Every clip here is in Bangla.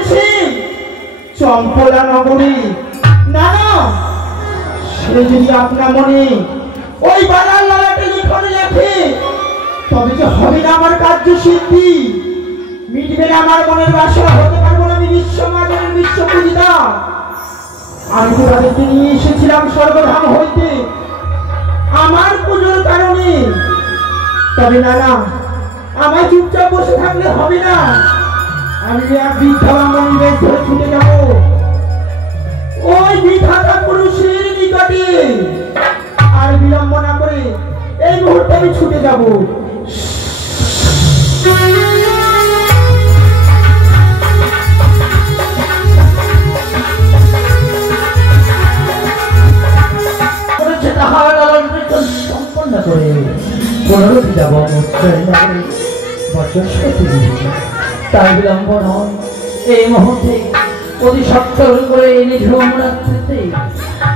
এসেছি চম্পলা নগরী। না না, সে যদি আপনার মনে ওই বালার লড়াইটা লিখন লেখে তবে যে হবে না আমার কার্য সিদ্ধি, মিটবে না আমার মনের বাসনা, হতে পারবো না আমি বিশ্বমানের বিশ্বপূজিতা। আমি তো তাদেরকে নিয়ে এসেছিলাম স্বর্গধাম হইতে আমার পুজোর কারণে। তবে না না, আমার চুপচাপ বসে থাকলে হবে না, আমি এক বৃদ্ধা ব্রাহ্মণী বেশ ধরে ছুটে যাব ওই বিধাতা পুরুষের নিকটে। আর বিলম্ব না করে এই মুহূর্তে আমি ছুটে যাব। সম্পন্ন করে পুনরুদ্ধ যাব তাই বিলম্ব নয়, এই মুহূর্তে অতি সত্তর করে নিঝুম রাত্রিতে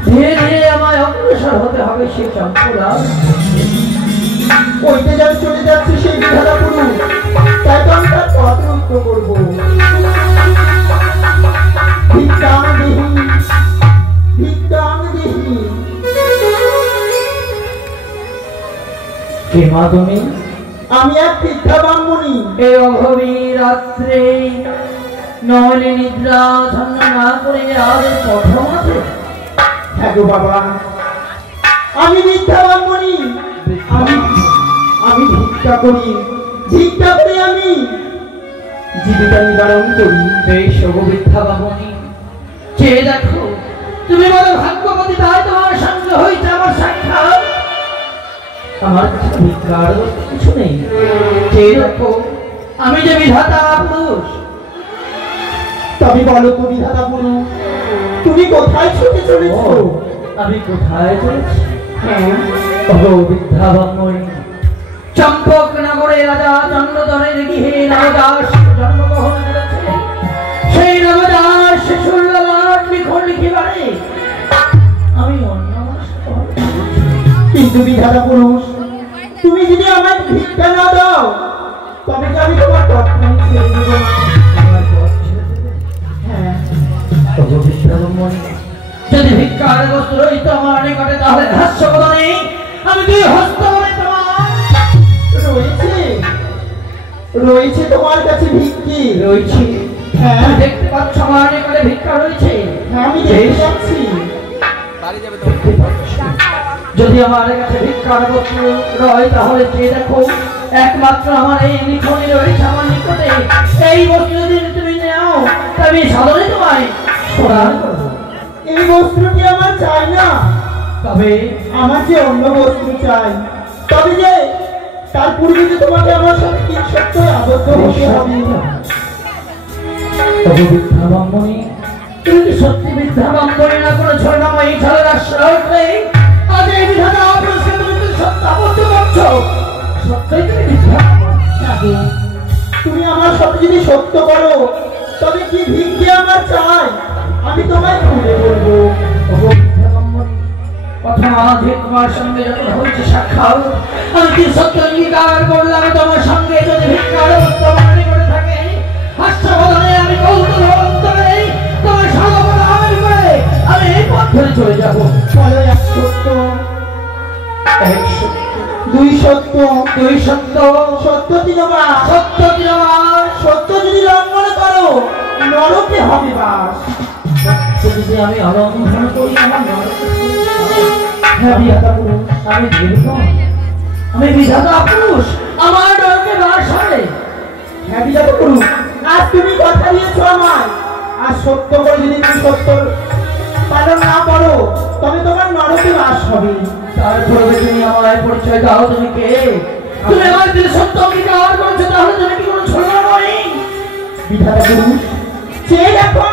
ধীরে ধীরে আমায় অগ্রসর হতে হবে সে চম্পলা। ওইতে যাই চলে যাচ্ছে সেই বিধাতা পুরুষ, তাই তো আমি তার পথ রুদ্ধ করব। ভিক্ষাং দেহি, ভিক্ষাং দেহি। কে মা তুমি? আমি এক বৃদ্ধা ব্রাহ্মণী। এই অগভীর রাত্রে নইলে নিদ্রা ছন্ন না করে আজ প্রথম আছে। হ্যাঁ গো বাবা, আমি বৃদ্ধা ব্রাহ্মণী। আমি ভিক্ষা করি, ভিক্ষা করে আমি জীবিকা নিবারণ করি। বেশ গো বৃদ্ধা ব্রাহ্মণী, চেয়ে দেখো তুমি বলো ভাগ্যবতী, তাই তোমার সঙ্গে হইতে আমার সাক্ষাৎ। আমার কাছে ভিক্ষার কিছু নেই, চেয়ে দেখো আমি যে বিধাতা পুরুষ। তবে বলো তো বিধাতা পুরুষ, তুমি কোথায় ছুটে চলেছ? আমি কোথায় চলেছি? হ্যাঁ বৃদ্ধা ব্রাহ্মণী, চম্পক নগরে রাজা চন্দ্রধরের গৃহে নবদাস জন্মগ্রহণ করেছে। সেই নবদাস শিশুর লালন লিখন লিখিবারে আমি কিন্তু বিধাতা পুরুষ, তুমি যদি আমায় ভিক্ষা না দাও তবে কি আমি তোমার পথ ছেড়ে দেব না? হ্যাঁ যদি ভিক্ষার বস্তু রইত আমার নিকটে তাহলে হাস্যবদনে আমি দুই হস্ত বলে তোমার রয়েছে। রয়েছে তোমার কাছে ভিক্ষি? রয়েছে। হ্যাঁ দেখতে পাচ্ছ আমার নিকটে ভিক্ষা রয়েছে। হ্যাঁ আমি দেখতে পাচ্ছি। যদি আমার কাছে ভিক্ষার বস্তু রয় তাহলে চেয়ে দেখো একমাত্র আমার এই লিখনে রয়েছে আমার নিকটে। এই বস্তু যদি তুমি নাও তবে সাধনে তোমায় প্রদান করব। এই বস্তুটি আমার চাই না, তবে আমার যে অন্য বস্তু চাই। তবে যে তার পূর্বে যে তোমাকে আমার সাথে কি সত্য আবদ্ধ হতে হবে। তবে বৃদ্ধা ব্রাহ্মণী, তুমি কি সত্যি বৃদ্ধা ব্রাহ্মণী না কোনো ঝর্ণাময়ী জলের আশ্রয় করে আজ এই বিধাতা পুরুষকে তুমি সত্য আবদ্ধ করছো? সত্যই তুমি বৃদ্ধা? তুমি আমার সাথে যদি সত্য করো তবে কি ভিক্ষে আমার চাই আমি তোমায় খুলে বলবো। তোমার সঙ্গে যখন হয়েছে সাক্ষাৎ আমি কি সত্য অঙ্গীকার করলাম তোমার সঙ্গে যদি ভিক্ষার করে থাকে হাস্যবদনে আমি কৌতুক অন্তরে তোমার সর্বপ্রদান করে আমি এই পথ ধরে চলে যাবো। বলো এক সত্য, এক সত্য, দুই সত্য, দুই সত্য, সত্য তিনবার, সত্য তিনবার। সত্য যদি লঙ্ঘন করো নরকে হবে বাস। যদি আমি অলঙ্ঘন করি আমার নরকে। হ্যাঁ বিধাতা পুরুষ, আমি দীর্ঘ, আমি বিধাতা পুরুষ, আমার নরকে বাস হবে। হ্যাঁ বিধাতা পুরুষ, আজ তুমি কথা দিয়েছো আমায়, আর সত্য করে যদি তুমি সত্য পালন না করো তবে তোমার নরকে বাস হবে। তারপরে তুমি আমার পরিচয় দাও, তুমি কে? তুমি আমার দিলে সত্য অঙ্গীকার করেছো তাহলে তুমি কি কোনো ছলনা নয়? বিধাতা পুরুষ চেয়ে দেখো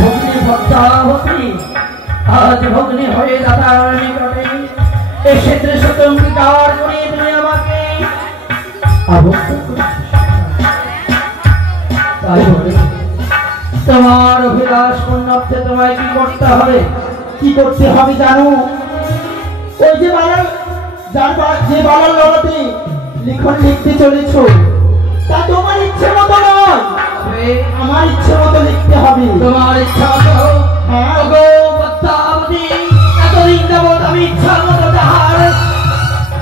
ভগ্নী ভক্তাবতী আজ ভগ্নী হয়ে দাদার নিকটে এই ক্ষেত্রে সত্য অঙ্গীকার করে তুমি আমাকে আবদ্ধ করেছো। তাই বলে তোমার অভিলাষ পূর্ণার্থে তোমায় কি করতে হবে? কি করতে হবে জানো? ওই যে বালার যে বালার লড়াতে লিখন লিখতে চলেছ তা তোমার ইচ্ছে মতো নয়, আমার ইচ্ছে মতো লিখতে হবে। তোমার ইচ্ছা মতো? হ্যাঁ গো পদ্মাবতী, এতদিন যাবৎ আমি ইচ্ছা মতো যাহার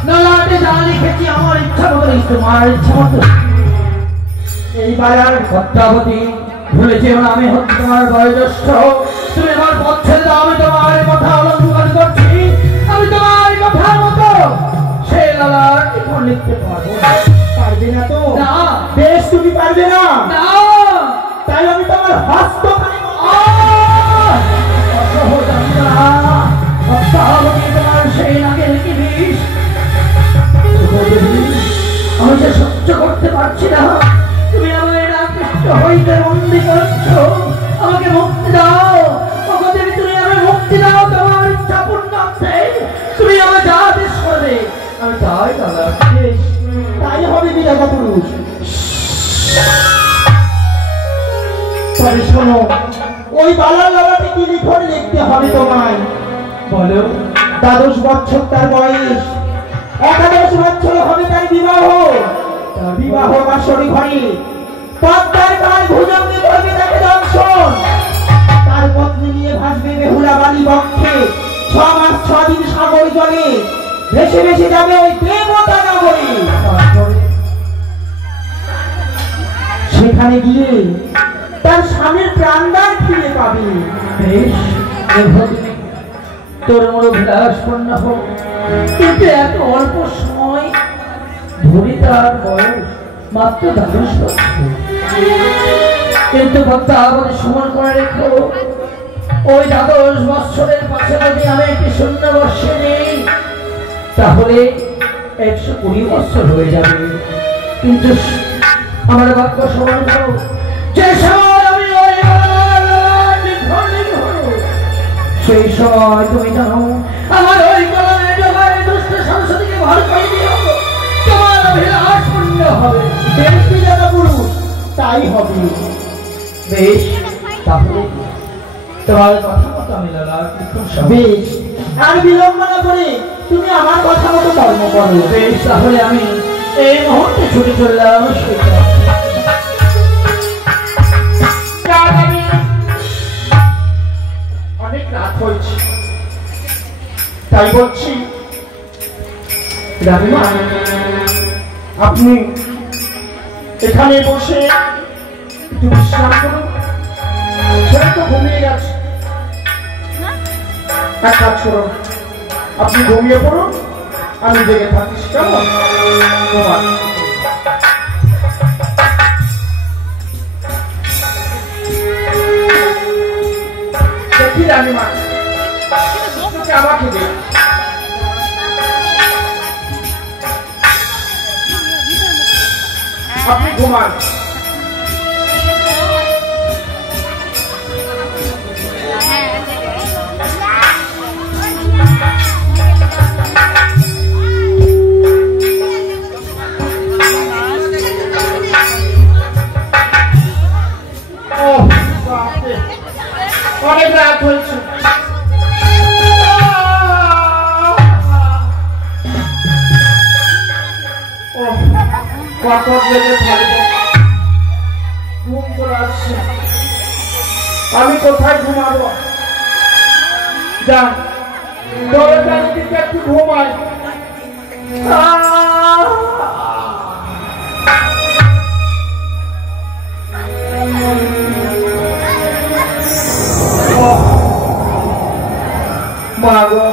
ললাটে যা লিখেছি আমার ইচ্ছা মতো লিখছি। তোমার ইচ্ছা মতো এইবার পদ্মাবতী ভুলে যেও না, আমি হচ্ছে তোমার বয়োজ্যেষ্ঠ। তুমি আমার পথ ছেড়ে দাও, আমি তোমার কথা অলঙ্ঘন করছি। আমি তোমার কথার মতো সে ললাট এখন লিখতে পারবো না। পারবে না তো? না। বেশ, তুমি পারবে না? না। তাই আমি তোমার হস্ত তোমার সেই নাগের কি বিষ আমি যে সহ্য করতে পারছি না। তুমি আমায় রাকৃষ্ট হইতে বন্দী করছ, আমাকে মুক্তি দাও। দেবী তুমি আমায় মুক্তি দাও, তোমার ইচ্ছা পূর্ণার্থে তুমি আমার যা আদেশ করবে আমি তাই তাই হবে বিধাতা পুরুষ। তবে শোনো, ওই বালার ললাটে কি লিখন লিখতে হবে তোমায়? বলো। 12 বছর তার বয়স, 11 বছর হবে তার বিবাহ। তার বিবাহ বাসরি ঘরে পদ্মার কাল ভুজঙ্গে করবে তাকে দর্শন। তার পত্নী নিয়ে ভাসবে বেহুলা বালি বক্ষে। 6 মাস 6 দিন সাগর জলে ভেসে ভেসে যাবে ওই দেবতা নগরে। সেখানে গিয়ে তার স্বামীর প্রাণদান ফিরে পাবে। বেশ, তোর মনো বিলাসপূর্ণ হোক, কিন্তু এত অল্প সময় ধরে তার বয়স মাত্র 12 বছর। কিন্তু ভক্ত আমাদের সমন করে রেখো, ওই 12 বৎসরের পাশে যদি আমি একটি শূন্য বর্ষে নেই তাহলে 120 বৎসর হয়ে যাবে। কিন্তু আমার বাক্য সমন করো, যে সময় আমি সেই সময় তুমি জানো আমার ওই কলমে জগায় দুষ্ট সরস্বতীকে ভর করে দিও, তোমার অভিলাষ পূর্ণ হবে। বেশ বিধাতা পুরুষ, তাই হবে। বেশ, তাহলে তোমার কথা মতো আমি বেশ, আর বিলম্ব না করে তুমি আমার কথা মতো কর্ম করো। বেশ, তাহলে আমি এই মুহূর্তে ছুটে চললাম। অনেক রাত হয়েছে, তাই বলছি রানীমা, আপনি এখানে বসে একটু বিশ্রাম করুন। ছেলে তো ঘুমিয়ে গেছে, এক কাজ করুন, আপনি ঘুমিয়ে পড়ুন, আমি জেগে থাকিস। কেমন? দেখি রানীমা, আমাকে দে। আপনি ঘুমান। অনেক রাত হয়েছে, ঘুম করে আসছে। আমি কোথায় ঘুমাবো? যান দরজার দিকে একটু ঘুমাই। মা গো,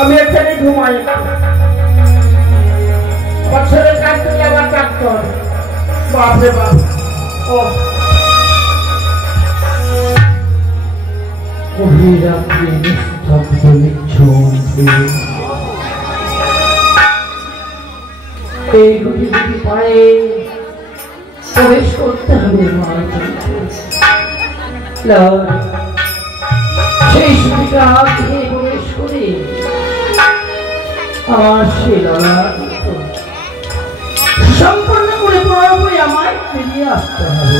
আমি এখানে ঘুমাই। বছরের কাজ থেকে আবার কাটতে হবে। বাপরে বাপ। গভীর রাত্রে নিস্তব্ধ নিঝুম এই গুটি গুটি পায়ে প্রবেশ করতে হবে সেই সুবিধা থেকে প্রবেশ করে আমার সে লড়া সম্পন্ন করে পরে আমায় ফিরিয়ে আসতে হবে।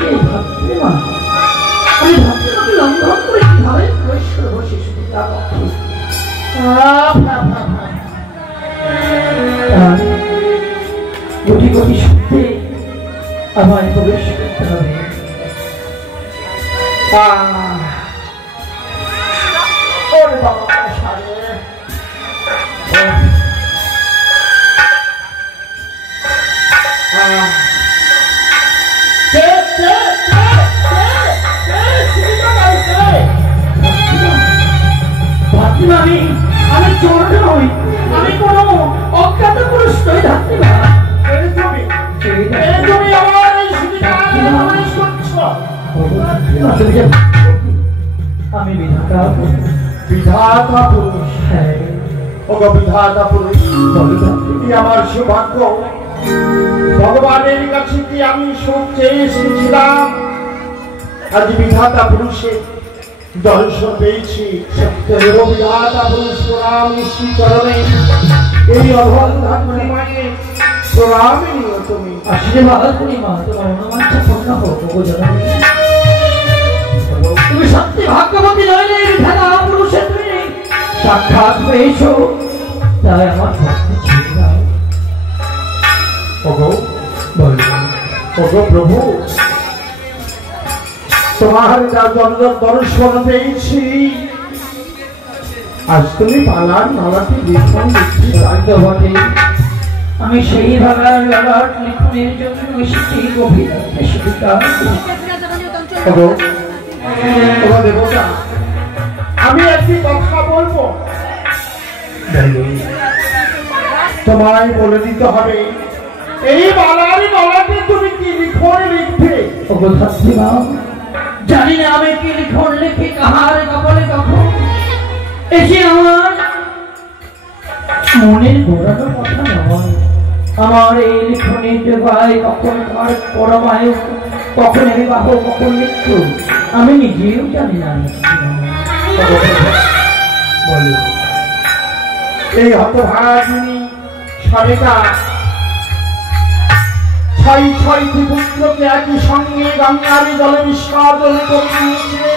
যে ভাবতে মা আমি ভাবতে লঙ্ঘন করে কিভাবে প্রবেশ করবো শিশুটির কোটি কোটি সত্যি আমায় প্রবেশ করতে হবে। ওরে বাবা আমি চোর নই, আমি কোনো অজ্ঞাত পুরুষ নই। ধাত্রীমা তুমি আমার এই আমি বিধাতা বিধাতা পুরুষ। ওগো বিধাতা পুরুষ, আমার সৌভাগ্য। ভগবানের কাছে কি আমি সুখ চেয়ে এসেছিলাম, আজ বিধাতা পুরুষের দর্শন পেয়েছি। বিধাতা পুরুষ প্রণাম নিশ্চিত চরণে এই অভয় মায়ের প্রণাম নিও তুমি। আশীর্বাদ করি মা, তোমার অনুমানটা পূর্ণ হোক। তুমি সত্যি ভাগ্যবতী নইলে বিধাতা পুরুষের তুমি সাক্ষাৎ পেয়েছো, তাই আমার ভক্তি ছেড়ে দাও। ওগো ওগো প্রভু, তোমার যা দর্শন পেয়েছি, আজ তুমি পালার নালাটি লিখন বটে। আমি সেই ভাগার ললাট লিখনের জন্য এসেছি গভীর দেবতা। আমি একটি কথা বলবো, তোমায় বলে দিতে হবে এই বালার গলাতে তুমি কি লিখন লিখবে। ওগো ধাত্রীমা, জানি না আমি কি লিখন লিখি কাহার কপালে কখন এসে আমার মনের গোড়ানো কথা নয়। আমার এই লিখনের দেবায় কখন কার পরমায়, কখন বিবাহ, কখন মৃত্যু, আমি নিজেও জানি না। বলো এই হতভাগিনী সরেকা ছয়টি পুত্রকে একই সঙ্গে গঙ্গার জলে বিসর্জন করিয়েছে।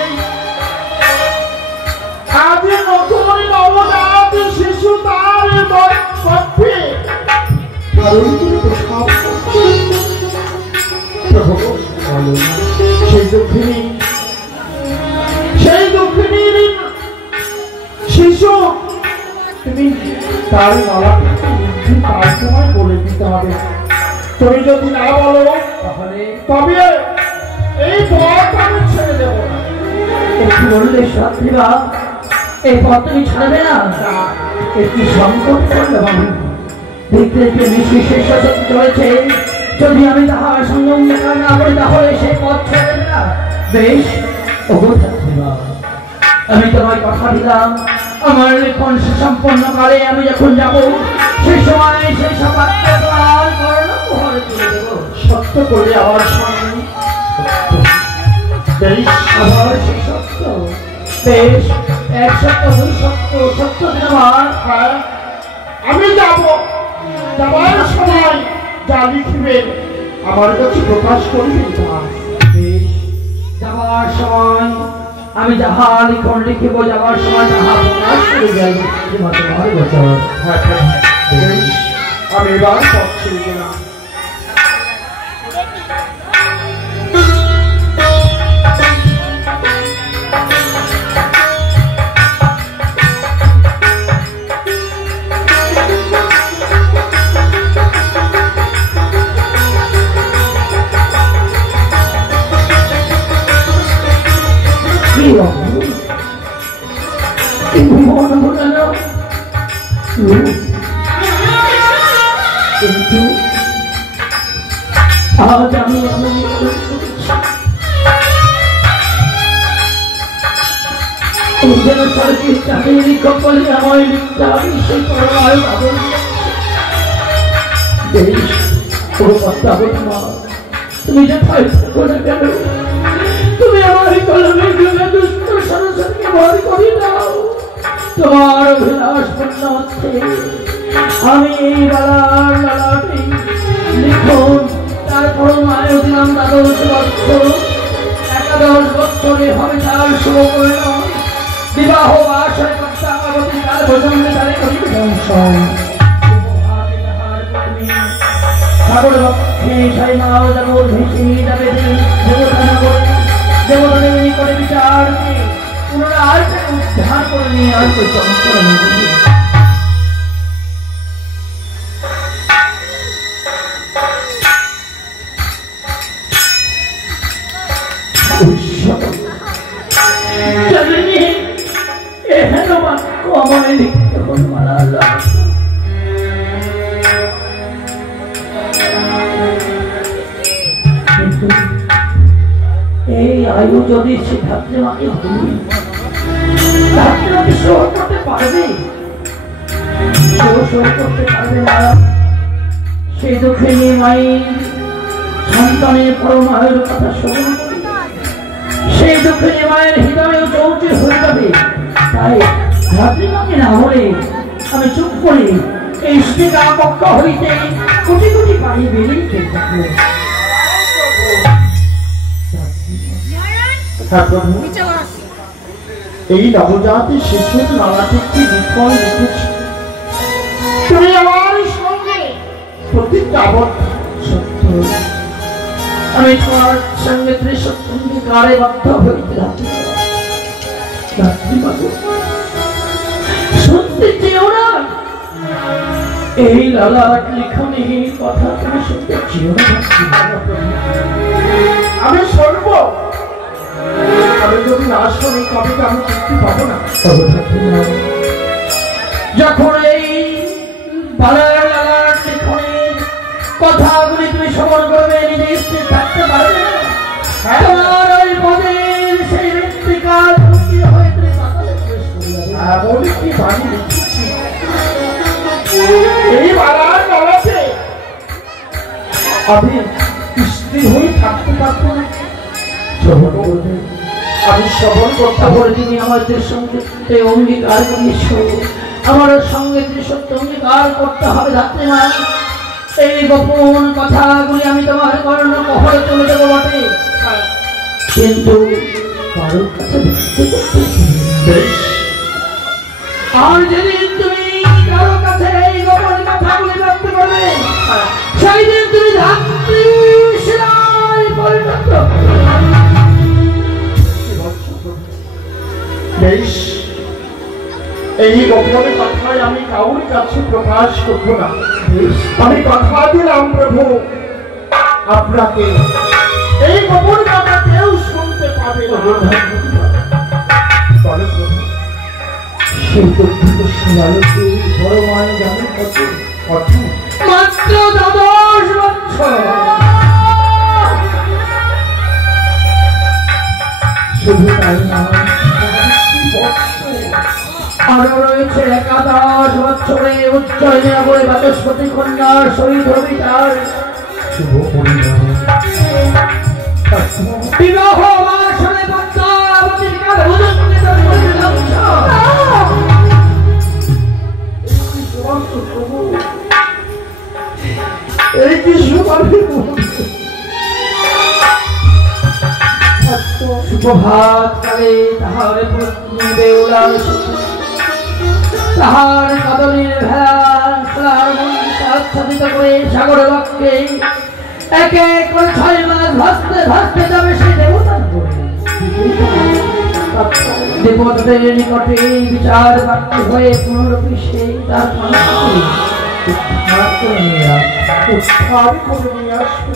আজ নতুন নবজাত শিশু তার পক্ষে সেই দুঃখিনীর শিশু তুমি তার গলাটা তার সময় বলে দিতে হবে। তুমি যদি না বলো তাহলে তবে এই পথ আমি ছেড়ে দেব না। একটু বললে ধাত্রীমা, এই পথ তুমি ছাড়বে না? একটি সংকট করলে আমি দেখতে দেখতে নিঃশেষ চলেছে। যদি আমি তাহার সঙ্গে দেখা না করি তাহলে সেই পথ ছেড়ে না। বেশ ওগো ধাত্রীমা, আমি তোমায় কথা দিলাম, আমার লিখন সম্পন্ন কালে আমি যখন যাব সেই সময় সেই সবাই তুলে দেব। সত্য করে আমার সঙ্গে আবার সেই সত্য, বেশ এক সত্য দুই সত্য, সত্য দিন আমার। আমি যাব, যাবার সময় যা লিখবে আমার কাছে প্রকাশ করবে। বেশ, যাবার সময় আমি যাহা লিখন লিখিব, যাবার সময় যাহা প্রকাশ করে যাই তোমার বছর। আমি এবার পথ ছেড়ে গেলাম। কিন্তু আজ আমি যেন সরকারি চাকরি কপালে আমায় লিখতে আমি সেই পরমায় বাদল দেশ ও মা, তুমি যে থাকো না কেন, তুমি আমার কলমের যুগে দুষ্ট সরস্বতীকে ভর করি দাও। তোমার অভিলাষ পূর্ণ হচ্ছে, আমি এই বেলার লালাটি লিখন তার পরমায় আমি দিলাম দ্বাদশ বৎসর, 11 বৎসরে হবে তার শুভ পরিণাম। বিবাহ বাসরে কর্তাবতী তার ভোজনে তারে করিবে দংশন। সাগর পক্ষে সাই মাও যাব ভেসে নিয়ে যাবে দেবতা দেবী করে বিচার পুনরায় তাকে উদ্ধার করে নিয়ে আসবে চমৎকার এই আয়ু যদি সে ধাত্রীমাকে ধাত্রীমাকে সহ করতে পারবে, সহ করতে পারবে না। সেই দুঃখে নিয়ে মায়ের সন্তানের পরমায়ের কথা শ্রবণ করি, সেই দুঃখে নিয়ে মায়ের হৃদয়েও চৌচির হয়ে যাবে। তাই ধাত্রীমাকে না বলে আমি চুপ করি এই স্ত্রীকা পক্ষ হইতে কোটি কোটি পানি বেরিয়ে থাকবো। এই নবজাতি শিশুর নানাটি বিফল লিখেছে, তুমি আমার সঙ্গে প্রতিজ্ঞাবদ্ধ। সত্য, আমি তোমার সঙ্গে ত্রিসত্যঙ্গীকারে বাধ্য হইতে থাকি। শুনতে চেয়েও না এই লালাট লিখনে কথা, তুমি শুনতে চেয়েও না। আমি শুনব, আমি যদি না শুনি কবে আমি মুক্তি পাবো না। যখন এই লালাট লিখনে কথাগুলি তুমি শ্রবণ করবে, নিজে স্থির থাকতে পারবে না। তোমার ওই পদের সেই মৃত্তিকার হয়ে তুমি পাতালে প্রবেশ করবে। এমন কি বাণী লিখেছি এই বাড়ার নড়াতে আমি স্ত্রী হয়ে থাকতে পারবো না। আমি শ্রবণ করতে তারপরে তিনি আমাদের সঙ্গে অঙ্গীকার করিয়েছ, আমার সঙ্গে সত্য অঙ্গীকার করতে হবে ধাত্রীমা। এই গোপন কথাগুলি আমি তোমার কর্ণ কহরে তুলে দেবো বটে, কিন্তু কারোর কাছে আর যেদিন তুমি কারো কাছে এই গোপন কথাগুলি ব্যক্ত করবে, সেই দিন তুমি ধাত্রী শিলায় পরিণত হবে। বেশ, এই গোপন কথায় আমি কাউর কাছে প্রকাশ করবো না। আমি কথা দিলাম প্রভু আপনাকে, এই গোপন কথা কেউ শুনতে পাবে না। সেই দুঃখিত শিলালোকে বড় মায় জানে কত মাত্র 10 বছর, শুধু তাই না আরো রয়েছে 11 বছরে উচ্চয়নে বলে বাচস্পতি কন্যার শহীদ হবি তার শুভ পরিণাম। বিবাহ বাসরে পদ্মাবতীর কাল ভুজঙ্গে তার পরিণাম। এই কি সুপ্রভাত কালে তাহার বেউলার তাহার কদমের ভেড়ার মন্দির আচ্ছাদিত করে সাগর বাক্যে এক এক করে 6 মাস ভাসতে ভাসতে যাবে সেই দেবতার দেবতাদের নিকটে বিচার বাক্য হয়ে পুনরূপী সেই তার মানুষকে উদ্ধার করে নিয়ে আসবে।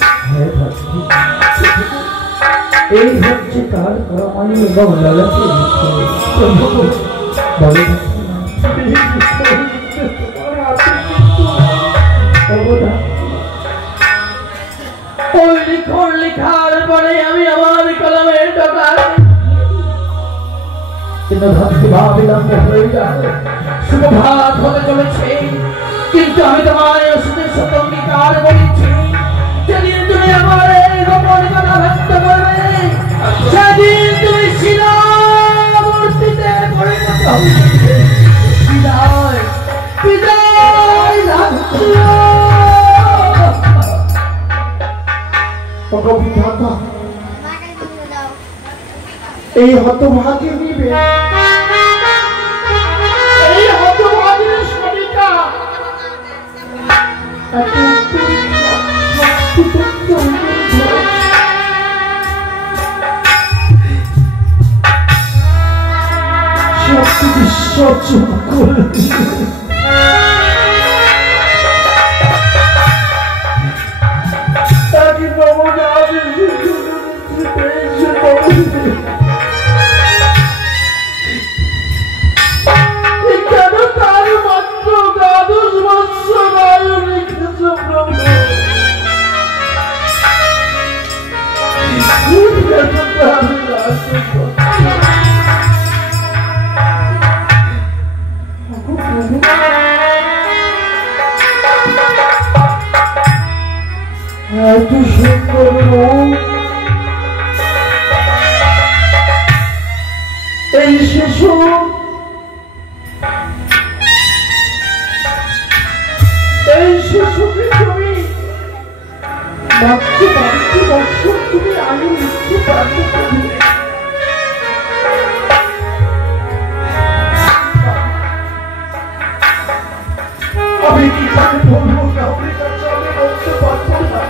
এই হচ্ছে তার করমানি এবং লালসের ওই লিখন লেখার পরে আমি আমার কলমের ডগার কিন্তু ভক্তি ভাব বিলম্ব হয়ে যায়, শুভভাত হতে চলেছে, কিন্তু আমি তোমার ওষুধের সতঙ্গীকার বলেছি, যেদিন তুমি আমার এই গোপন কথা ব্যক্ত করবে সেদিন তুমি শিলামূর্তিতে পরিণত হবে। বিদায় বিদায় এই হতভাগী নিবে, এই হতভাগীর শরীরটা সচল করে তাকে নমনা কেন তার মাত্র দ্বাদশ বৎসর আয়ু রেখেছ প্রভু। এত সুন্দর রূপ, এই শিশু এই শিশুকে তুমি মাত্র 5 বছর তুমি আগে লিখতে পারবে। আমি কি তাকে বলবো, কাউকে কাছে আমি বলতে পারবো না।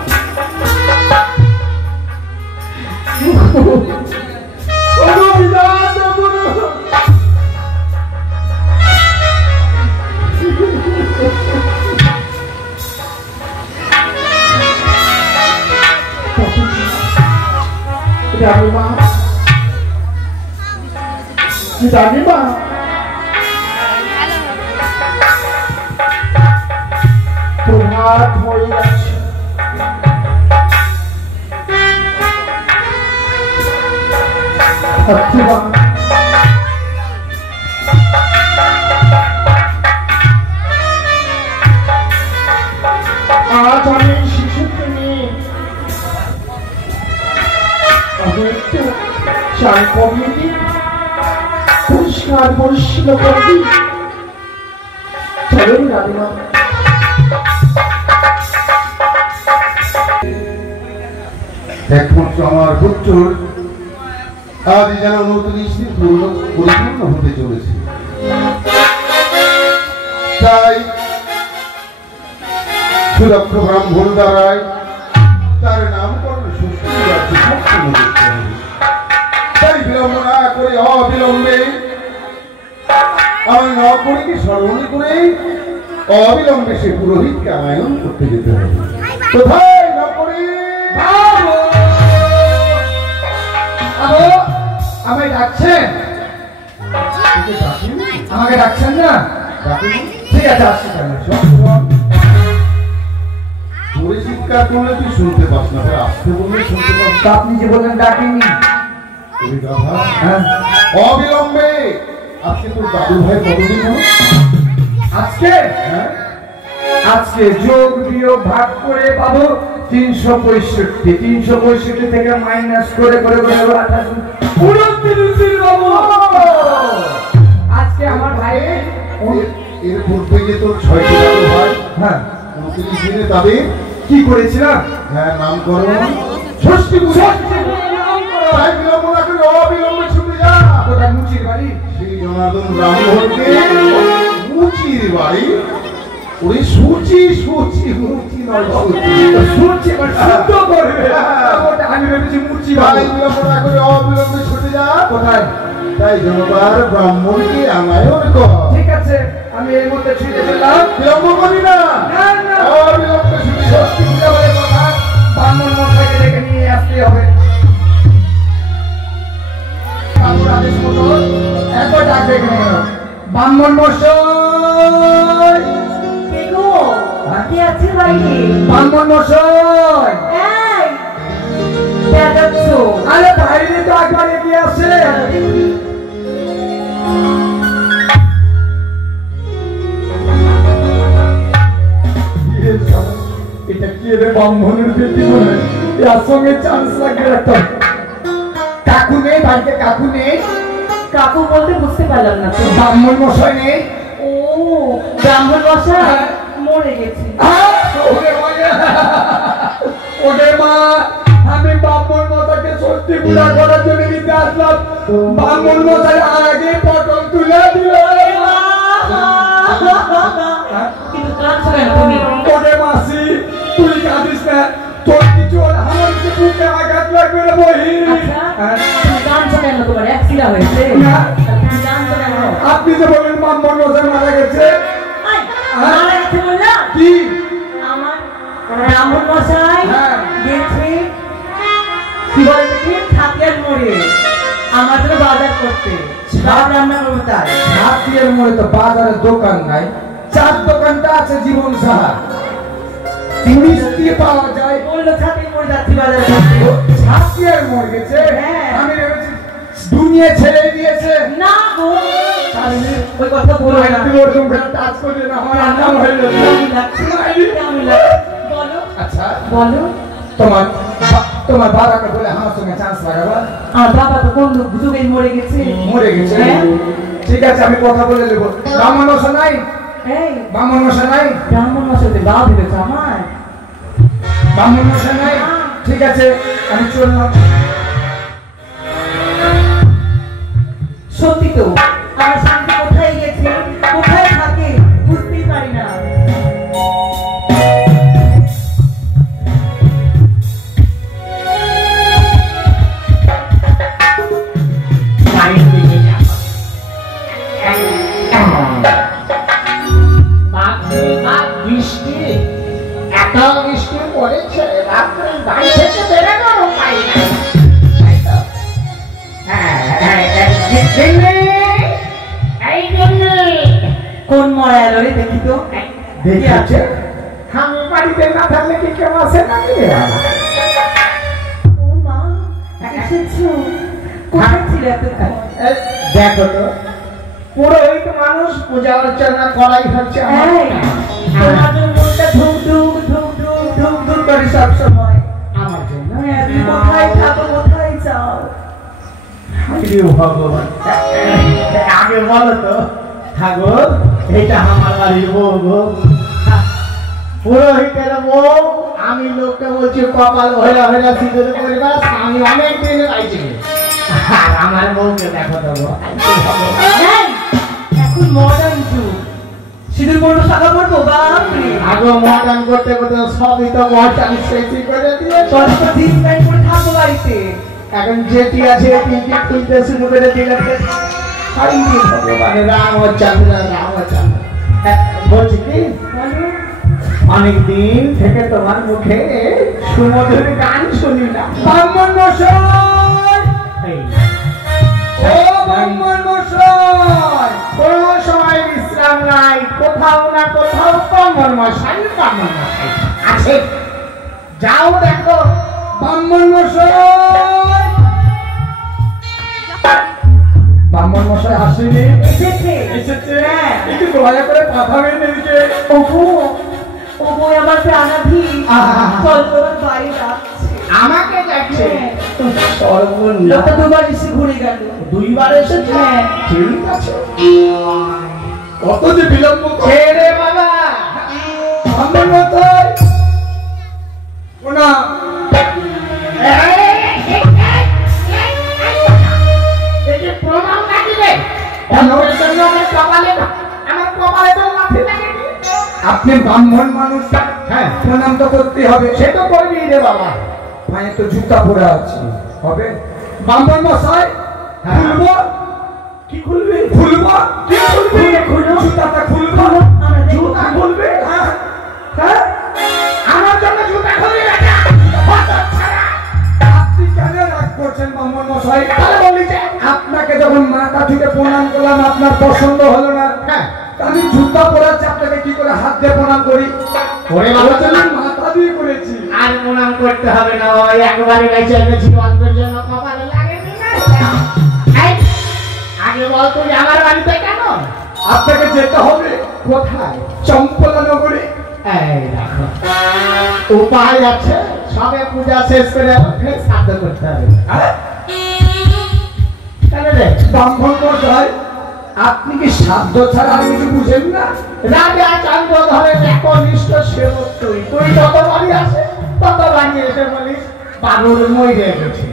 জানিমা প্রভাত হয়ে গেছে, আজ আমি শিশুকে নিয়ে একটু চাল কমিয়ে দিই, পরিষ্কার পরিচ্ছন্ন করে দিই। চলুন রানীমা। একমাত্র আমার পুত্র আজ যেন 29 দিন পরিপূর্ণ হতে চলেছে, তাই সুদক্ষ ব্রাহ্মণ দ্বারায় তার নামকরণ সুস্থ সম্পূর্ণ করতে হবে। তাই বিলম্ব না করে অবিলম্বে আমি নকরীকে স্মরণ করে অবিলম্বে সে পুরোহিতকে আনায়ন করতে যেতে হবে। কোথায় নকরী? আমায় ডাকছেন? আমাকে ডাকছেন না? ঠিক আছে, আসছি তাহলে। তোরে চিৎকার করলে তুই শুনতে পাস না, আসতে বললে শুনতে পাস। আপনি যে বললেন ডাকেনি, অবিলম্বে আজকে তোর দাদু ভাই কতদিন হলো? আজকে আজকে যোগ বিয়োগ ভাগ করে পাবো 365। 365 থেকে মাইনাস করে করে করে 29 দিন পাবো। আজকে আমার ভাই এর পূর্বে যে তোর 6টি দাদু ভাই, 29 দিনে তাদের কি করেছিলাম? নামকরণ ষষ্ঠী পূজা। তাই বিলম্ব না করে অবিলম্বে ছুটে যা। কোথায়? মুচির বাড়ি। শ্রী জনার্দন ব্রাহ্মণকে মুচির বাড়ি। ওরে সুচি সুচি মুচি নয়, সুচি মানে শুদ্ধ করবে। ওটা আমি ভেবেছি মুচি বাড়ি। তাই বিলম্ব না করে অবিলম্বে ছুটে যা। কোথায়? তাই জনবার ব্রাহ্মণকে আনায়ন কর। ঠিক আছে, আমি এর মধ্যে ছুটে চললাম। বিলম্ব করি না, অবিলম্বে ছুটে যা। ষষ্ঠী পূজা বলে কথা, ব্রাহ্মণ মশাইকে ডেকে নিয়ে আসতে হবে। বাবুর আদেশ মতো একবার ডাক ডেকে নিয়ে এলো। ব্রাহ্মণ মশাই! কে গো? কে আছে বাইরে? ব্রাহ্মণ মশাই! এই, কে ডাকছো? আরে বাইরে তো একবার এগিয়ে আসে। এটা কি রে? ব্রাহ্মণের বেটি মনে হয়। এর সঙ্গে চান্স লাগবে একটা। কাকু নেই বাড়িতে? কাকু নেই? কাকু বলতে বুঝতে পারলাম না তো। ব্রাহ্মণ মশাই নেই? ও, ব্রাহ্মণ মশাই মরে গেছে। ওরে মা, আমি ব্রাহ্মণ মশাইকে ষষ্ঠী পূজা করার জন্য দিতে আসলাম বামুন মশাই আগে পটল তুলে দিল। কিন্তু কাঁদছো কেন তুমি? ওরে মাসি তুই কাঁদিস না, তোর কিছু আমার বুকে আঘাত লাগবে না বহি। আচ্ছা তুমি কাঁদছো কেন? তোমার অ্যাক্সিডেন্ট হয়েছে? না। তুমি কাঁদছো কেন? আপনি যে বলেন বামুন মশাই মারা গেছে, আই, মারা গেছে বললাম? কি আমার ব্রাহ্মণ মশাই হ্যাঁ। গেছে কি বলে দেখি ঠাকুরের মোড়ে আমার জন্য বাজার করতে, ভাত রান্না করবো তাই। হাতির মোড়ে তো বাজারের দোকান নাই, চার দোকানটা আছে জীবন সাহা, মিষ্টি পাওয়া যায়। বললো ছাতির মোড়ে যাচ্ছি বাজার করতে। হাতির মোড় গেছে, হ্যাঁ। আমি ভেবেছি দুনিয়া ছেড়ে দিয়েছে। না গো ওই কথা বলবে না। তুই ওরকম করে টাচ করলে না আমার আন্দাজ হয়ে যাবে। কেমন লাগছে? কেমন লাগছে? বলো আচ্ছা বলো। তোমার বাবাকে বলে আমার সঙ্গে চান্স লাগাবা। আর বাবা তো কোন যুগে মরে গেছে। মরে গেছে, হ্যাঁ। ঠিক আছে আমি কথা বলে দেবো। বামন মশা নাই, এই বামন মশা নাই, ব্রাহ্মণ মশাই গা ভেবেছে আমার। বামন মশা নাই, ঠিক আছে আমি চললাম। সত্যি তো আমার শান্তি কোথায় গেছে, কোথায় থাকে বুঝতেই পারি না। বৃষ্টি এত বৃষ্টি পড়েছে, রাত্রে বাড়ি থেকে বেরোনোর উপায় নাই। তাই তো? এই জন্য কোন মরা এলো রে দেখি তো। দেখেছে আমি বাড়িতে না থাকলে কি কেউ আসে নাকি রে বাবা? ও মা এসেছো, কোথায় ছিলে এতক্ষণ? দেখো তো পুরোহিত মানুষ পূজা অর্চনা করাই হচ্ছে আমার এই, কাজ। তোমার জন্য মনটা ধুক ধুক ধুক ধুক ধুক ধুক করে সব সময়। আমার জন্য তুমি কোথায় থাকো, কোথায় যাও? হাইরে ভগবান, আগে বলো তো ঠাকুর এটা আমার বাড়ির বউ গো, পুরোহিতের বউ। আমি লোককে বলছি কপাল ভরা ভরা সিঁদুর পরিবার, আমি অনেক দিন পাইছি। আর আমার বউকে দেখো তো গো, এই, এখন মডার্ন যুগ, সিঁদুর পরবো, শাখা পরবো, বাপরে। আগে মডার্ন করতে করতে সবই তো মডার্ন শেষই করে দিয়েছে। তখন তো জিন্স প্যান্ট পরে থাকবো বাড়িতে। এখন যেটি আছে এটিকে খুলতে শুরু করে দিলে হাইরে ভগবান, রামচন্দ্র রামচন্দ্র। বলছি কি বলো। অনেক দিন থেকে তোমার মুখে সুমধুর গান শুনি না। বামন মশাই, এই, ও বামন মশাই, কোনো সময় বিশ্রাম নাই, কোথাও না কোথাও কমর মশাই কমর মশাই আছে। যাও দেখো। বামন মশাই, বামন মশাই আসেনি? এসেছে। এসেছে, হ্যাঁ। একটু দয়া করে পাঠাবেন এদিকে। ওগো, ওগো আমার প্রাণাধি, আহা। চল তোমার বাড়ি যাচ্ছে। আমাকে যাচ্ছে হ্যাঁ। সর্বনাশ। লোকটা দুবার এসে ঘুরে গেল। দুইবার এসেছে, হ্যাঁ। ঠিক আছে। কত যে বিলম্ব করে। ছেড়ে বাবা, বামন মশাই, ওনা প্রণাম নাকি রে? আমার কপালে তো লাথি লাগেনি। আপনি ব্রাহ্মণ মানুষ, হ্যাঁ প্রণাম তো করতে হবে। সে তো করবি রে বাবা। পায়ে তো জুতা পরে আছে, হবে? ব্রাহ্মণ মশাই, হ্যাঁ। খুলবো? কি খুলবি? খুলবো? কি খুলবি? খুলো। জুতাটা খুলবো? খুলো, আমরা দেখবো। জুতা খুলবি? হ্যাঁ, হ্যাঁ? আমার জন্য জুতা খুলবি বেটা? হতচ্ছাড়া। আপনি কেন রাগ করছেন ব্রাহ্মণ মশাই? তাহলে বললি যে আপনাকে যখন মাথা থেকে প্রণাম করলাম আপনার পছন্দ হলো না, হ্যাঁ আমি জুতা পরাচ্ছি, আপনাকে কি করে হাত দিয়ে প্রণাম করি? ওরে বাবা, ওই জন্য মাথা দিয়ে করেছি। আর প্রণাম করতে হবে না বাবা, একবারই গাইছে এনেছি, অল্পের জন্য কপালে লাগেনি না। এই, আগে বল তুই আমার বাড়িতে কেন? আপনাকে যেতে হবে কোথায়? চম্পলা নগরে। এই দেখো, উপায় আছে, সবে পূজা শেষ করে আবার ফের শ্রাদ্ধ করতে হবে। হ্যাঁ? তাহলে রে ব্রাহ্মণ মশাই, আপনি কি সাধ্য ছাড়া আর কিছু বুঝেন না? রাজা চন্দ্রধরের একনিষ্ঠ সেবক তুই, তুই যতবারই আসে ততবারই এসে বলিস বাবুর মরে গেছে।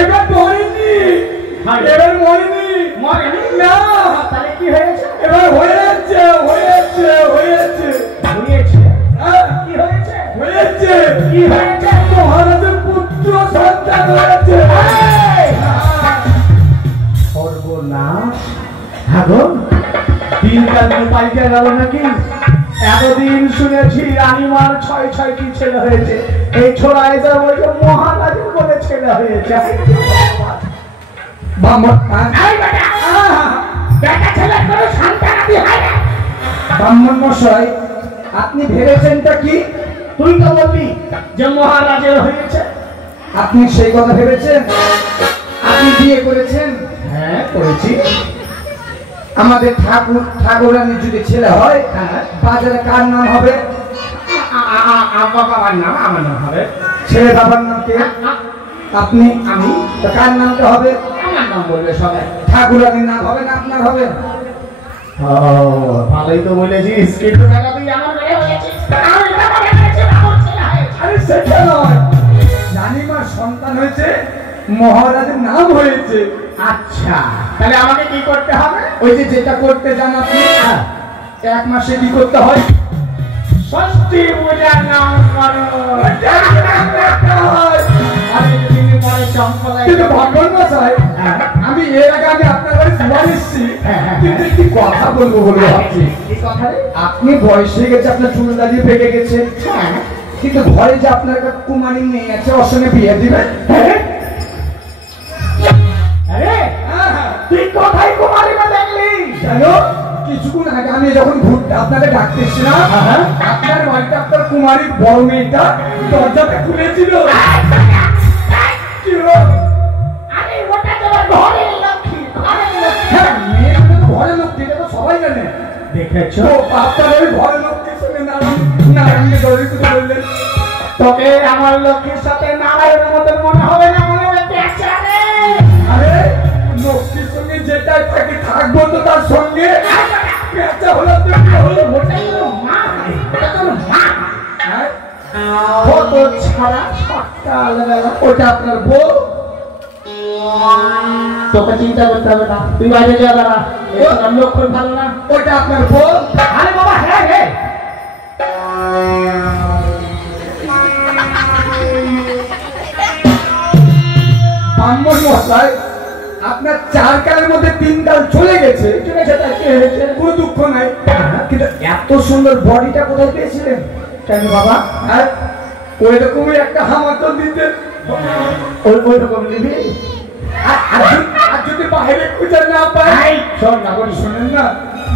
এবার ধরেনি এবার মরেনি। মরেনি? না, তাহলে কি হয়েছে? এবার হয়েছে। হয়েছে? হ্যাঁ, কি হয়েছে? হয়েছে। কি হয়েছে? মহারাজের পুত্র সন্তান হয়েছে। সর্বনাশ। হাগো, দিনকাল পাইকে গেল নাকি? এতদিন শুনেছি রানীমার 6টি ছেলে হয়েছে, এই ছোড়া এসে বলছে মহারাজের বলে ছেলে হয়েছে। ব্রাহ্মণ মশাই, আপনি ভেবেছেনটা কি? তুই তো বললি যে মহারাজের হয়েছে। আপনি সেই কথা ভেবেছেন? আপনি বিয়ে করেছেন? হ্যাঁ, করেছি। আমাদের ঠাকুরানির যদি ছেলে হয়, বাজারে কার নাম হবে? বাবার নাম আমার নাম হবে। ছেলে বাবার নাম কে? আপনি। আমি। তো কার নামটা হবে? আমার নাম বলবে সবাই। ঠাকুরানির নাম হবে না আপনার হবে? ও, ভালোই তো বলেছিস, কিন্তু টাকা তুই আমার মেয়ে হয়েছিস। আরে সেটা নয়, রানীমার সন্তান হয়েছে, মহারাজের নাম হয়েছে। আচ্ছা, তাহলে আমাকে কি করতে হবে? ওই যে যেটা করতে যান আপনি, 1 মাসে কি করতে হয়? ষষ্ঠী পূজার নাম করো। অনেকদিন পরে চম্পলায় কিন্তু ভগবান মশাই, আমি এর আগে আপনার বাড়ি দুবার এসেছি, কিন্তু একটি কথা বলবো ভাবছি। এই কথা রে? আপনি বয়স হয়ে গেছে, আপনার চুল দাঁড়িয়ে পেকে গেছে, কিন্তু ঘরে যে আপনার একটা কুমারী মেয়ে আছে, ওর সঙ্গে বিয়ে দিবেন। আরে, তুই কোথায় কুমারীকে দেখলি? জানো, কিছুক্ষণ আগে আমি যখন ঘুরতে আপনাকে ডাকতে এসেছিলাম, আপনার বাড়িতে আপনার কুমারী বড় মেয়েটা দরজাটা খুলেছিল। কি হলো? আরে ওটা তোমার ঘরের লক্ষ্মী, ঘরের লক্ষ্মী। হ্যাঁ, মেয়েটা তো ঘরের লোক, এটা তো সবাই জানে। দেখেছো? তো আপনার ওই ঘরের লোকটির সঙ্গে নারায়ণকে দৌড়ে কথা বললেন। তোকে আমার লক্ষ্মীর সাথে নারায়ণের মতন মনে হবে না, মনে হবে পেঁচারে। আরে লোকটির সঙ্গে যেটা তাকে থাকবো তো তার সঙ্গে পেঁচা হলো তো কি হলো? ওটাই তো মা, ওটা তো মা। হ্যাঁ? কত ছাড়া সকালবেলা। ওটা আপনার বউ। তোকে চিন্তা করতে হবে না, তুই বাইরে যা দাঁড়া। তোর লক্ষণ ভালো না। ওটা আপনার বউ। আরে বাবা, হ্যাঁ রে। ব্রাহ্মণ মশাই, আপনার 4 কালের মধ্যে 3 কাল চলে গেছে, ঠিক আছে, তার কি হয়েছে? কোনো দুঃখ নাই, কিন্তু এত সুন্দর বডিটা কোথায় পেয়েছিলেন? কেন বাবা? আর ওই রকমই একটা হামাতল দিতেন। ওই রকম নিবি? আর যদি বাইরে খুঁজে না পাই, শোন না, বলি শোনেন না,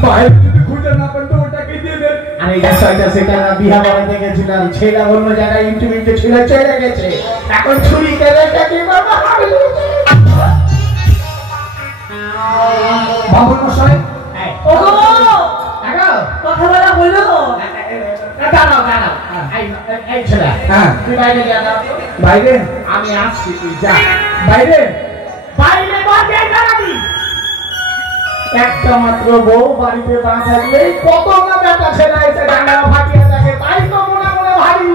বাইরে যদি খুঁজে না পান তো ওটাকে দিয়ে দেন। আরে এটা সেটা না, বিহা বাড়িতে গেছিলাম, ছেলে অন্য জায়গায় ইন্টারভিউতে ছিল, চলে গেছে। এখন ছুরি কেটে কি বাবা? ব্রাহ্মণ মশাই, ওগো, কথা বলা হলো। দাঁড়াও দাঁড়াও, এই ছেলে, হ্যাঁ, তুই বাইরে যা। বাইরে আমি আসছি, তুই যা। বাইরে বাইরে বাজে দাঁড়াবি। একটা মাত্র বউ বাড়িতে না থাকলে কত না বেটা ছেলে এসে ডাঙ্গা ফাটিয়ে থাকে। তাই তো মনে মনে ভাবি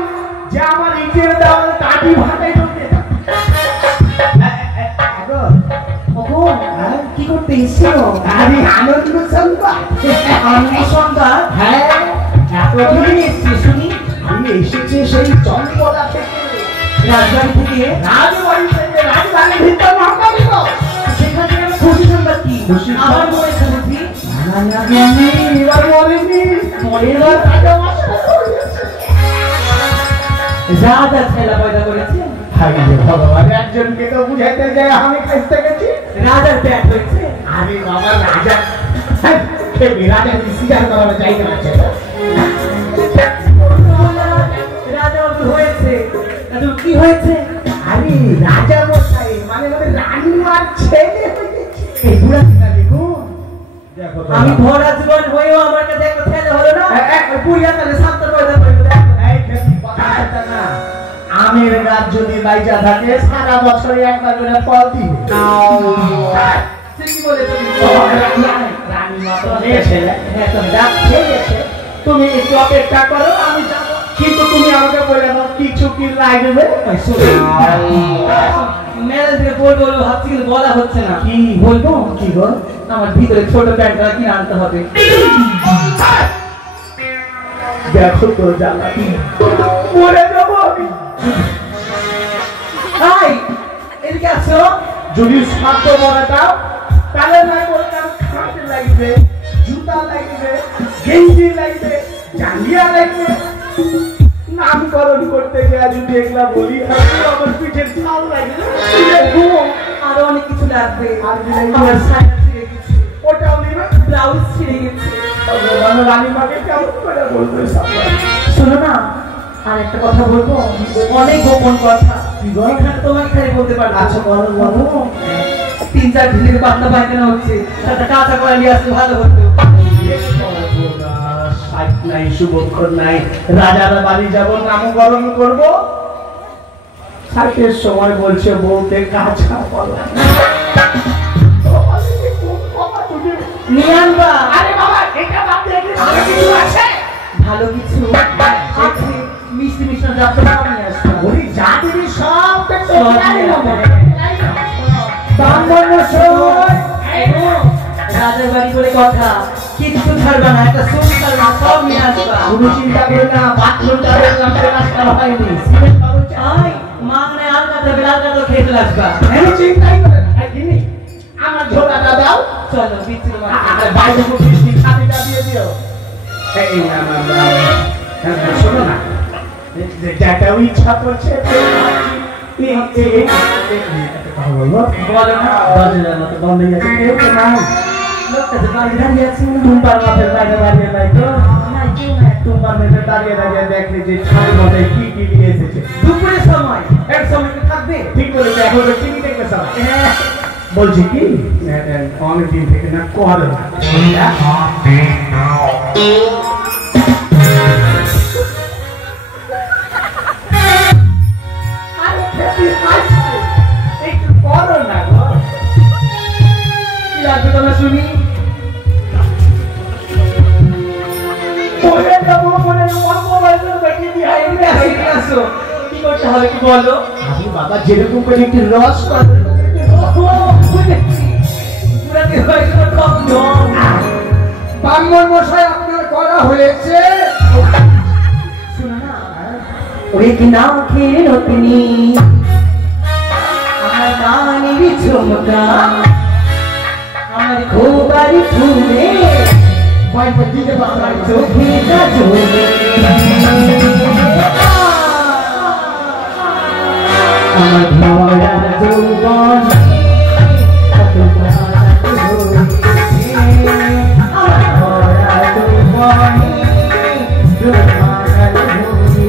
যে আমার ইটের দাম কাটি ভাতে ঢুকে। কি করতে এসেছিল? আমি আনন্দ সংবাদ। আনন্দ সংবাদ? হ্যাঁ, এতদিন এসছি শুনি। আমি এসেছি সেই চম্পলা থেকে, রাজবাড়ি থেকে। রাজবাড়ি থেকে, রাজবাড়ির ভিতর মহাকালী তো। সেখান থেকে আমি খুশি সংবাদ কি? খুশি আমার মনে শুনেছি এবার মরেনি, এবার রাজা মশাই হয়েছে। রাজা ছেলে পয়দা করেছে। হায় ভগবান, একজনকে তো বুঝাইতে যায় আমি খাইতে গেছি। রাজার পেট হয়েছে। আরে বাবা, রাজা রাজা স্বীকার করানো চাই না। রাজা হয়েছে, কি হয়েছে? আরে রাজা মশাই মানে রানীমার ছেলে হয়েছে। এই বুড়া কিনা দেখুন, দেখো আমি ভরা জীবন হয়েও আমার কাছে একটা ছেলে হলো না। বুড়িয়া তাহলে সাত পয়দা করবে। না, আমের গাছ যদি বাইচা থাকে সারা বছরে একবার করে ফল দিবে। ঠিকই বলেছো। রানীমা তো ছেলে, হ্যাঁ, তুমি ডাক খেয়ে গেছে। তুমি একটু অপেক্ষা করো, আমি যাবো। কিন্তু তুমি আমাকে বলে দাও কিছু কি লাগবে। মেলা থেকে বলবো বলবো ভাবছি কিন্তু বলা হচ্ছে না। কি বলবো? কি গো? আমার ভিতরে ছোট প্যান্টটা কিনে আনতে হবে। দেখো তো জ্বালা, মরে যাবো আমি। হাই, এদিকে আসো। যদি সাধ্য মনে দাও তাহলে নাই বলতাম খাট লাগবে, জুতা লাগবে, গেঞ্জি লাগবে, জাঙ্গিয়া লাগবে। নামকরণ করতে গিয়ে যদি এগুলা বলি আমার পিঠের ছাল লাগবে, আরো অনেক কিছু লাগবে। আর কি লাগবে? আমার শাড়ি ছিঁড়ে গেছে, ওটাও নিবে। ব্লাউজ ছিঁড়ে গেছে। রানী মাকে কেমন করে বলতে সামনে? শোনো না, আর একটা কথা বলবো, অনেক গোপন কথা। কি গো? এখানে তোমাকে খালি বলতে পারবো। আচ্ছা, বলো, বলো। 3-4 দিনের পাতলা পায়খানা হচ্ছে, সেটা কাঁচা করে নিয়ে আসলে ভালো হতো। নাই, শুভক্ষণ নাই, রাজারা বাড়ি যাব, নামকরণ করব। সাইটের সময় বলছে বলতে কাঁচা বলা নিয়ে আনবা। আরে বাবা, এটা বাদ দিয়ে কি ভালো কিছু আছে? ভালো কিছু আছে, মিষ্টি মিষ্টি যাত্রা নিয়ে আসবা। ওই যা দিবি সব তো সব তোরাই নিয়ে নেবো। ব্রাহ্মণ মশাই, রাজার বাড়ি করে কথা, কিচ্ছু ছাড়বা না, একটা সুন ছাড়বা, সব নিয়ে আসবা। কোনো চিন্তা করে না, বাথরুমটা বললাম তো রাস্তা হয়নি, সিমেন্ট বাবু আই মাগনে আলকাতে বেলালকাতে খেতে আসবা। এই চিন্তাই করে না। এই জিনিস আমার ঝোলাটা দাও। চলো বিচ্ছু আর বাইরে বসে খাদিটা দিয়ে দিও। এই না না, শোনো না, যেটাও ইচ্ছা করছে বলো না, দরজার মতো বন্ধ হয়ে গেছে, কেউ তো নাই। লোকটা যে বাড়ি দাঁড়িয়ে আছে না, টুম্পার মাঠের বাইরে দাঁড়িয়ে নাই তো? নাই কেউ নাই। টুম্পার মাঠে দাঁড়িয়ে দাঁড়িয়ে দেখলে যে ছাই মধ্যে কি কি নিয়ে এসেছে। দুপুরের সময় এক সময় কি থাকবে? ঠিক বলেছে, এখন তো টিভি দেখবে সবাই। হ্যাঁ, বলছি কি, অনেকদিন থেকে না করে না। একটু করো না গো। কি লাগবে তোমার শুনি? মরে যাবো, মনে অল্প বয়সের বেটি দিয়ে এদিকে আসো, এদিকে আসো। কি করতে হবে কি বলো? আমি বাবা যেরকম করে একটু রস করে পুরাতে হয়েছিল কখন? ব্রাহ্মণ মশাই আপনার করা হয়েছে। শোনো না, ওরে কি না খেয়ে নতুনি আমার গানের ঝুমকা, আমার খোবারি ফুলে বাইরে দিতে পারলাম না। চোখে কাজলে আমার ভরা যৌবন কত কাঁদতে হয়েছে, আমার ভরা যৌবনে রোমানাল হয়েছে।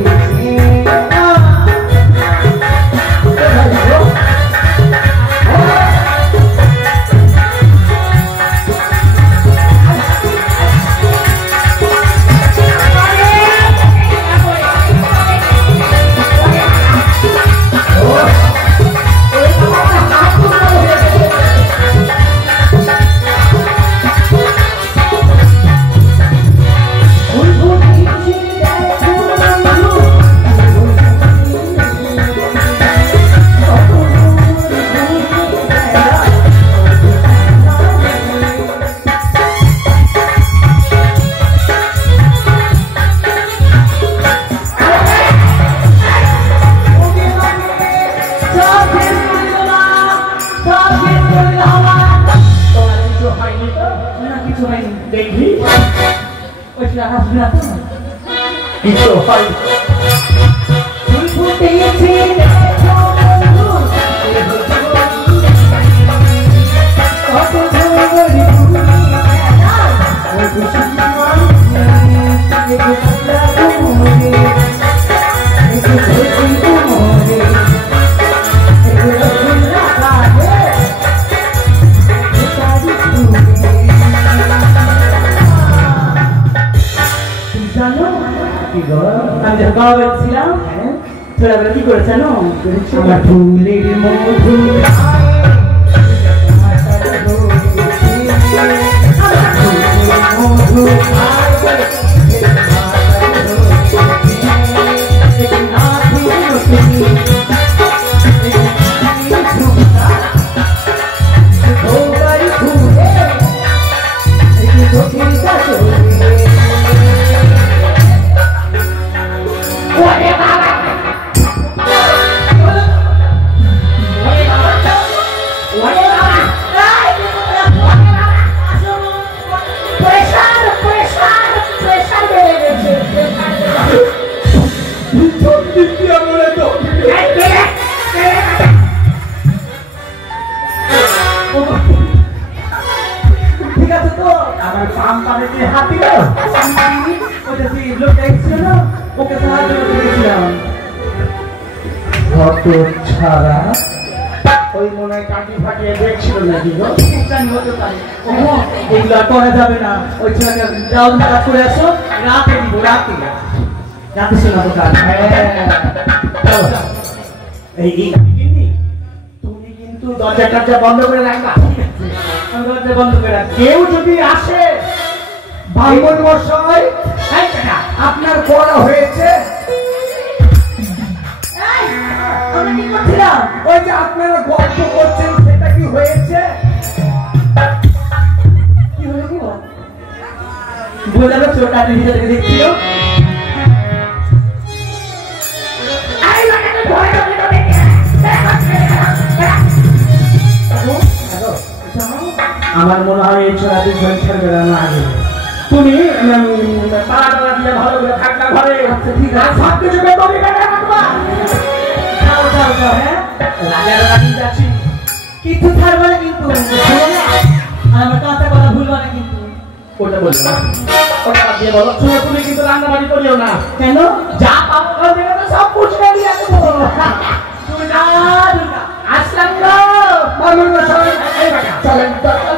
দেখি কি কিছু হয়। আমি যখন গাওয়া বেরোচ্ছিলাম, ছোটবেলা কি করেছে জানো? আমার ফুলের মধু মধু ঠিক আছে তো? আমার পাম পানে দিয়ে হাত দিল। ওটা কি লোকটা এসেছিল না? ওকে সাহায্য করতে গেছিলাম। হত ছাড়া ওই মনে হয় কাটি ফাটিয়ে দেখছিল নাকি গো? জানি হতে পারে। ওমা, এগুলো আর করা যাবে না। ওই ছেলেকে যাও তুমি কাজ করে আসো, রাতে দিব, রাতে। রাতে শোনাবো কাজ। যাও, যাও। এই তুমি কিন্তু দরজা টরজা বন্ধ করে রাখবা। আমি দরজা বন্ধ করে রাখছি। কেউ যদি আসে ব্রাহ্মণ মশাই এই টাকা আপনার পড়া হয়েছে। আমরা কি করছিলাম? ওই যে আপনারা গল্প করছেন সেটা কি হয়েছে? কি হলো গো? বলে যাবে চোরটা নিজে থেকে দেখছিল। আমার মনে হয় এই ছোড়াটি শরীর ছাড়বে না আগে। তুমি পাড়া টাড়া দিয়ে ভালো করে থাকবা ঘরে। আচ্ছা, ঠিক আছে। আর সব কিছু বেতনই বেড়ে রাখবা। যাও যাও যাও, হ্যাঁ? রাজার রাজি যাচ্ছি। কিছু ছাড়বে না কিন্তু। শোনো না, আর আমার কাঁচা কথা ভুলবা না কিন্তু। ওটা বলবো না, ওটা বাদ দিয়ে বলো। শুনে তুমি কিন্তু রান্নাবাড়ি করিও না। কেন? যা পাবো ঘর থেকে তো সব পুষকে দিয়ে দেবো। দুর্গা দুর্গা আসলাম গো। ব্রাহ্মণ মশাই, এই বাটা, চলেন, চলেন।